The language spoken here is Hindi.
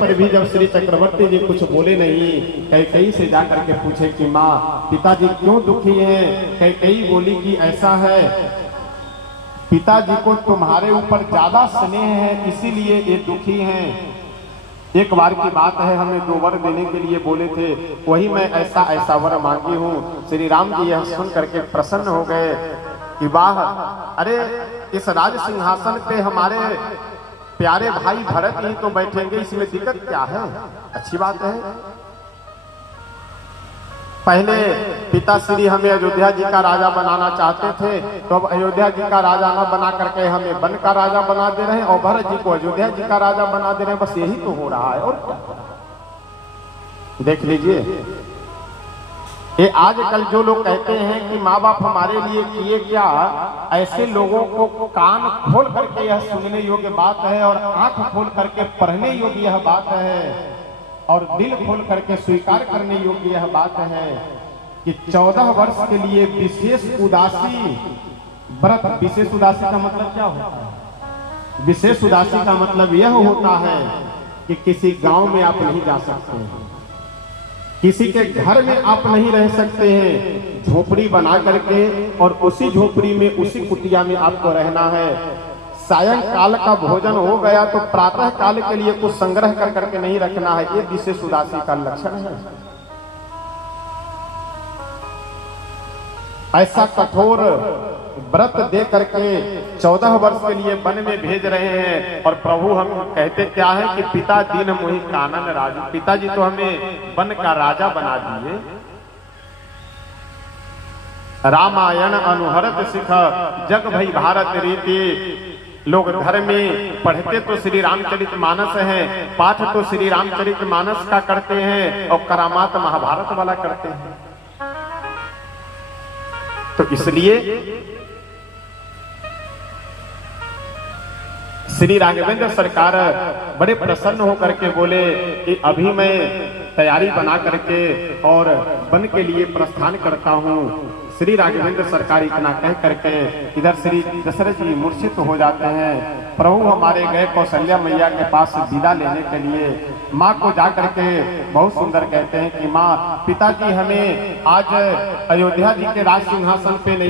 पर भी जब श्री चक्रवर्ती जी कुछ बोले नहीं, कैकेयी से जाकर के पूछे कि माँ पिताजी क्यों दुखी हैं? कैकेयी बोली कि ऐसा है, पिताजी को तुम्हारे ऊपर ज्यादा स्नेह है इसीलिए ये दुखी हैं। एक बार की बात है, हमें 2 वर देने के लिए बोले थे, वही मैं ऐसा ऐसा वर मांगी हूँ। श्री राम जी यह सुन करके प्रसन्न हो गए कि वाह, अरे इस राज सिंहासन पे हमारे प्यारे भाई भरत ही तो बैठेंगे, इसमें दिक्कत क्या है? अच्छी बात है। पहले पिता श्री हमें अयोध्या जी का राजा बनाना चाहते थे, तो अब अयोध्या जी का राजा न बना करके हमें वन का राजा बना दे रहे हैं और भरत जी को अयोध्या जी का राजा बना दे रहे हैं। बस यही तो हो रहा है और क्या। देख लीजिए, ये आजकल जो लोग कहते हैं कि माँ बाप हमारे लिए किए क्या, ऐसे लोगों को कान खोल करके यह सुनने योग्य बात है और आंख खोल करके पढ़ने योग्य यह बात है और दिल खोल करके स्वीकार करने योग्य यह बात है कि 14 वर्ष के लिए विशेष उदासी व्रत। विशेष उदासी का मतलब क्या होता है? विशेष उदासी का मतलब यह होता है कि किसी गांव में आप नहीं जा सकते हैं, किसी के घर में आप नहीं रह सकते हैं, झोपड़ी बना करके और उसी झोपड़ी में उसी कुटिया में आपको रहना है। सायंकाल का भोजन हो गया तो प्रातः काल के लिए कुछ संग्रह कर करके नहीं रखना है। ये विशेष उदासी का लक्षण है। ऐसा कठोर व्रत दे करके 14 वर्ष के लिए वन में भेज रहे हैं और प्रभु हम कहते क्या है कि पिता दीन मोहि कानन राजू, पिताजी तो हमें वन का राजा बना दिए। रामायण अनुहरत सिख जग भई भारत रीति। लोग घर में पढ़ते तो श्री रामचरित मानस है, पाठ तो श्री रामचरित मानस का करते हैं और करामात महाभारत वाला करते हैं। तो इसलिए श्री राघवेंद्र सरकार बड़े प्रसन्न होकर के बोले कि अभी मैं तैयारी बना करके और वन के लिए प्रस्थान करता हूँ। श्री राघवेंद्र सरकार इतना कह करके इधर श्री दशरथ जी मूर्छित हो जाते हैं। प्रभु हमारे गए कौशल्या मैया के पास विदा लेने के लिए। माँ को जा करके बहुत सुंदर कहते हैं कि माँ पिताजी हमें आज अयोध्या जी के राज सिंहासन पे नहीं